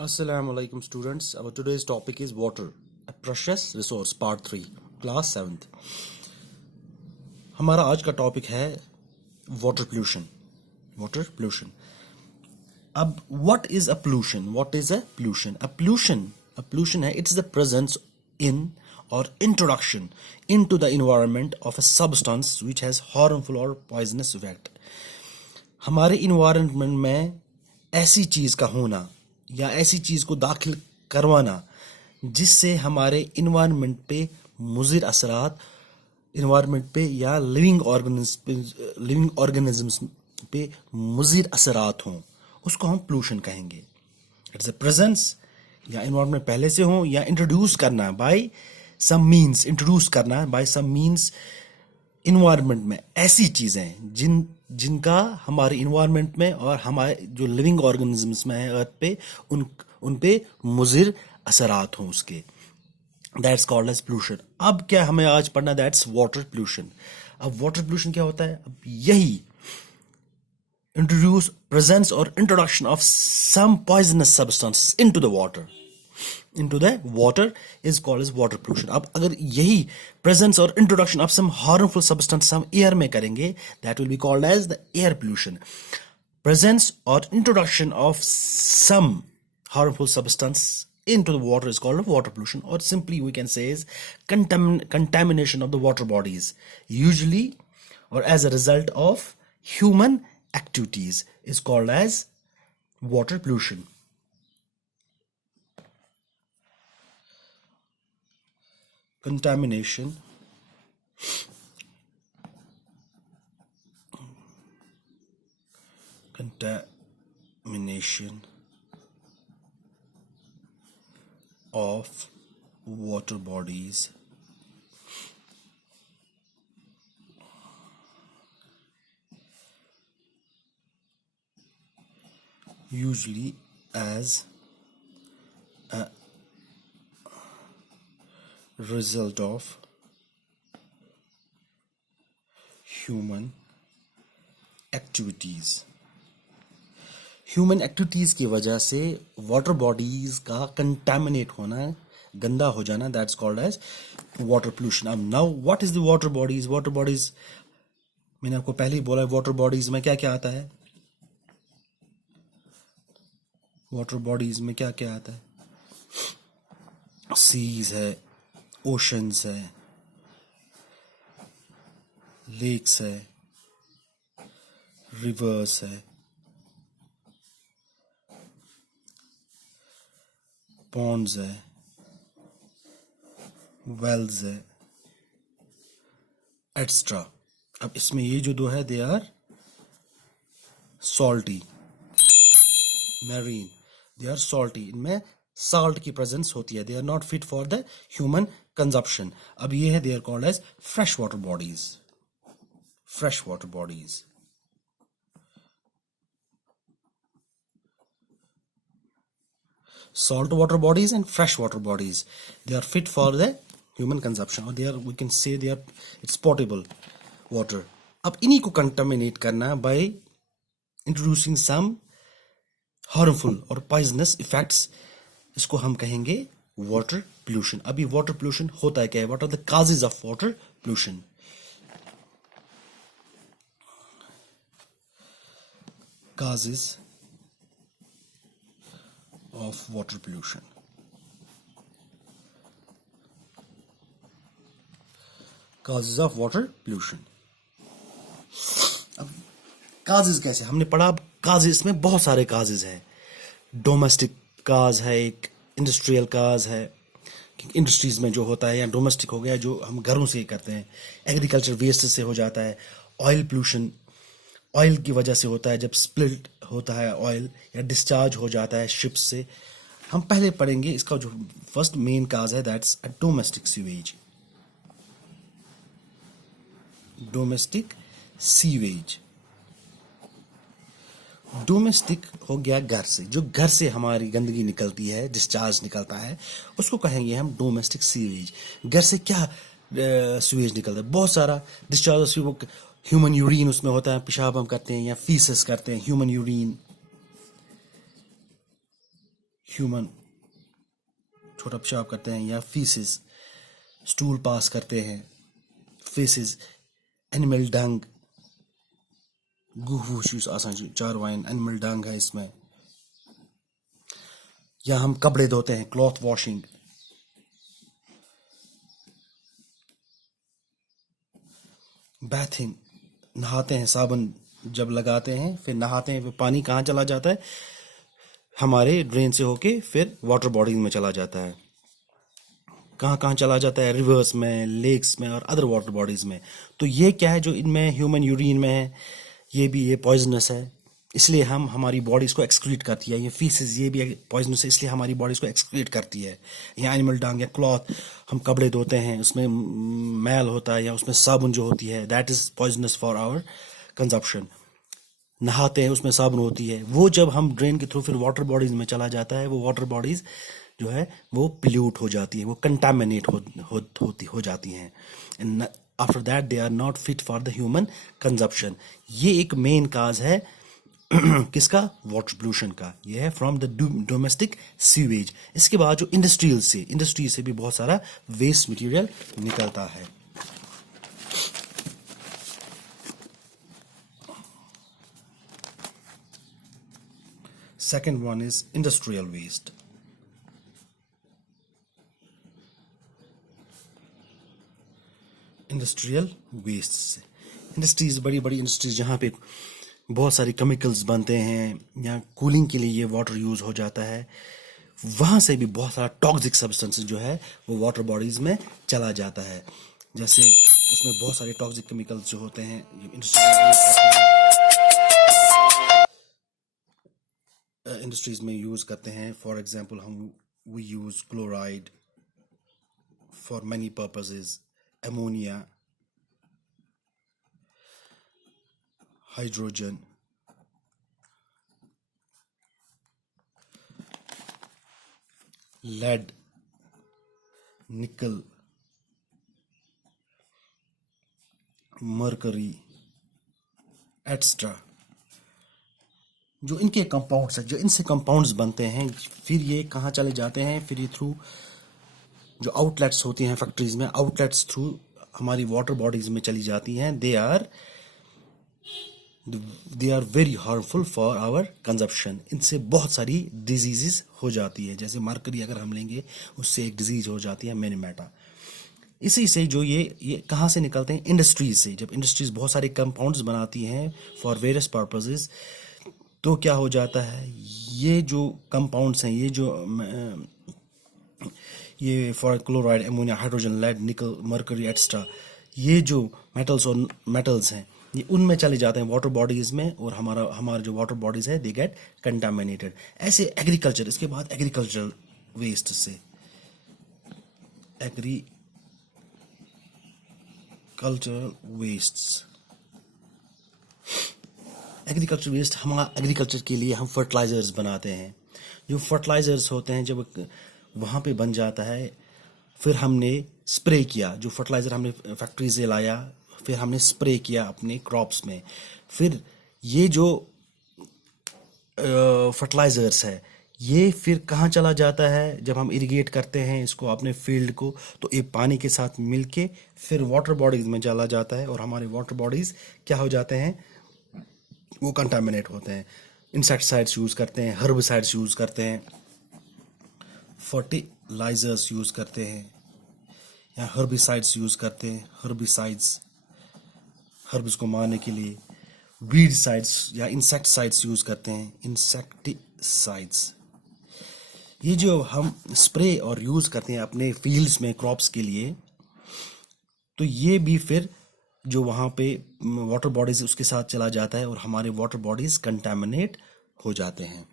Assalamu alaikum students. Our today's topic is water, a precious resource, part 3, class 7th. हमारा आज का topic है water pollution. Water pollution. अब what is a pollution? What is a pollution? A pollution है it's the presence in or introduction into the environment of a substance which has harmful or poisonous effect. हमारे environment में ऐसी चीज का होना या ऐसी चीज को दाखिल करवाना जिससे हमारे इन्वायरमेंट पे मुज़िर असरात इन्वायरमेंट पे या लिविंग ऑर्गेनिजम्स पे मुज़िर असरात हों उसको हम पोल्यूशन कहेंगे. इट्स अ प्रेजेंस या इन्वायरमेंट पहले से हो या इंट्रोड्यूस करना बाय सम मीन्स इन्वायरमेंट में ऐसी चीज़ें जिनका हमारे इन्वायरमेंट में और हमारे जो लिविंग ऑर्गेनिजम्स में है अर्थ पे उन पे मुज़िर असरात हों उसके. That's called as pollution. अब क्या हमें आज पढ़ना, दैट्स वाटर पोल्यूशन. अब वाटर पोल्यूशन क्या होता है? अब यही इंट्रोड्यूस प्रेजेंस और introduction of some poisonous substances into the water is called as water pollution. अब अगर यही presence और introduction of some harmful substance हम air में करेंगे, that will be called as the air pollution. Presence or introduction of some harmful substance into the water is called water pollution, or simply we can say is contamination of the water bodies, usually or as a result of human activities is called as water pollution. Contamination of water bodies usually as a result of human activities. Human activities की वजह से water bodies का contaminate होना, गंदा हो जाना, that's called as water pollution. अब now what is the water bodies? Water bodies मैंने आपको पहले ही बोला है, वाटर बॉडीज़ में क्या क्या आता है. वाटर बॉडीज़ में क्या क्या आता है? सीज है, ओशंस है, लेक्स है, रिवर्स है, पॉन्ड्स है, वेल्स है, एक्स्ट्रा. अब इसमें ये जो दो है they are salty, marine, they are salty. इनमें साल्ट की प्रेजेंस होती है. They are not fit for the human consumption. अब ये है they are called as fresh water bodies. Fresh water bodies. Salt water bodies and fresh water bodies, they are fit for the human consumption, or they are, we can say they are, it's potable water. अब इन्हीं को contaminate करना by introducing some harmful or poisonous effects, इसको हम कहेंगे water pollution. अभी water pollution होता है क्या है? What are the causes of water pollution? Causes of water pollution. Causes of water pollution. अब काजेज कैसे हमने पढ़ा? अब काजेज में बहुत सारे काजेज हैं. डोमेस्टिक काज है, एक इंडस्ट्रियल काज है, इंडस्ट्रीज में जो होता है, या डोमेस्टिक हो गया जो हम घरों से करते हैं. एग्रीकल्चर वेस्ट से हो जाता है. ऑयल पोल्यूशन ऑयल की वजह से होता है, जब स्प्लिट होता है ऑयल या डिस्चार्ज हो जाता है शिप से. हम पहले पढ़ेंगे इसका जो फर्स्ट मेन काज है, that's a domestic sewage. Domestic sewage. Domestic हो गया घर से, जो घर से हमारी गंदगी निकलती है, डिस्चार्ज निकलता है, उसको कहेंगे हम डोमेस्टिक सीवेज. घर से क्या सीवेज निकलता है? बहुत सारा डिस्चार्ज. ह्यूमन यूरिन उसमें होता है, पेशाब हम करते हैं या फीसेस करते हैं. ह्यूमन यूरिन, ह्यूमन छोटा पेशाब करते हैं, या फीसिस स्टूल पास करते हैं, फीसिस एनिमल डंग गुह वुह चीज आसान चारवाइन एनिमल डंग है इसमें, या हम कपड़े धोते हैं क्लॉथ वॉशिंग, बैथिंग नहाते हैं, साबुन जब लगाते हैं फिर नहाते हैं, वो पानी कहाँ चला जाता है, हमारे ड्रेन से होके फिर वाटर बॉडीज में चला जाता है, कहाँ कहाँ चला जाता है, रिवर्स में, लेक्स में और अदर वाटर बॉडीज में। तो ये क्या है जो इनमें ह्यूमन यूरिन में है, ये पॉइजनस है, इसलिए हम हमारी बॉडीज को एक्सक्रीट करती है। ये फीसिस ये भी पॉइजनस है, इसलिए हमारी बॉडीज को एक्सक्रीट करती है। या एनिमल डंग या क्लॉथ, हम कपड़े धोते हैं उसमें मैल होता है या उसमें साबुन जो होती है, that is poisonous for our consumption. नहाते हैं उसमें साबुन होती है, वो जब हम ड्रेन के थ्रू फिर वाटर बॉडीज में चला जाता है, वो वाटर बॉडीज जो है वो पोल्यूट हो जाती है, वो कंटामिनेट हो जाती हैं, and after that they are not fit for the human consumption. ये एक मेन काज है किसका, वाटर पोल्यूशन का। ये है फ्रॉम द डोमेस्टिक सीवेज। इसके बाद जो इंडस्ट्री से भी बहुत सारा वेस्ट मटेरियल निकलता है। Second one is industrial waste. Industrial waste से, इंडस्ट्रीज बड़ी बड़ी इंडस्ट्रीज जहाँ पे बहुत सारी केमिकल्स बनते हैं या कूलिंग के लिए ये वाटर यूज़ हो जाता है, वहाँ से भी बहुत सारा टॉक्सिक सब्सटेंसेस जो है वो वाटर बॉडीज में चला जाता है। जैसे उसमें बहुत सारे टॉक्सिक केमिकल्स जो होते हैं इंडस्ट्रीज में यूज़ करते हैं। फॉर एग्जांपल हम we use chloride for many purposes, ammonia, hydrogen, lead, nickel, mercury, etc. जो इनके कंपाउंड्स हैं, जो इनसे कंपाउंड्स बनते हैं, फिर ये कहाँ चले जाते हैं, फिर ये थ्रू जो आउटलेट्स होती हैं फैक्ट्रीज में, आउटलेट्स थ्रू हमारी वाटर बॉडीज में चली जाती हैं। They are very harmful for our consumption. इनसे बहुत सारी डिजीजेस हो जाती है। जैसे मरकरी अगर हम लेंगे, उससे एक डिजीज हो जाती है मेनिमेटा। इसी से जो ये कहाँ से निकलते हैं, इंडस्ट्रीज से। जब इंडस्ट्रीज बहुत सारे कंपाउंड्स बनाती हैं फॉर वेरियस पर्पसेस, तो क्या हो जाता है, ये जो कंपाउंड्स हैं, ये for chloride, ammonia, hydrogen, lead, nickel, mercury extra, ये जो मेटल्स हैं ये उनमें चले जाते हैं वाटर बॉडीज में, और हमारा जो वाटर बॉडीज है दे गेट कंटामिनेटेड। ऐसे एग्रीकल्चर, इसके बाद एग्रीकल्चरल वेस्ट से, एग्रीकल्चरल वेस्ट हमारा एग्रीकल्चर के लिए हम फर्टिलाइजर्स बनाते हैं। जो फर्टिलाइजर्स होते हैं जब वहाँ पे बन जाता है, फिर हमने स्प्रे किया, जो फर्टिलाइज़र हमने फैक्ट्री से लाया, फिर हमने स्प्रे किया अपने क्रॉप्स में। फिर ये जो फर्टिलाइजर्स है ये फिर कहाँ चला जाता है, जब हम इरिगेट करते हैं इसको अपने फील्ड को, तो ये पानी के साथ मिलके फिर वाटर बॉडीज में चला जाता है, और हमारे वाटर बॉडीज क्या हो जाते हैं, वो कंटामिनेट होते हैं। इंसेक्टिसाइड्स यूज़ करते हैं, हर्बिसाइड्स यूज़ करते हैं, फर्टिलाइजर्स यूज़ करते हैं, या हर्बिसाइड्स यूज़ करते हैं। हर्ब्स को मारने के लिए वीडसाइड्स या इंसेक्टिसाइड्स यूज़ करते हैं, इंसेक्टिसाइड्स। ये जो हम स्प्रे और यूज़ करते हैं अपने फील्ड्स में क्रॉप्स के लिए, तो ये भी फिर जो वहाँ पे वाटर बॉडीज उसके साथ चला जाता है, और हमारे वाटर बॉडीज कंटामिनेट हो जाते हैं।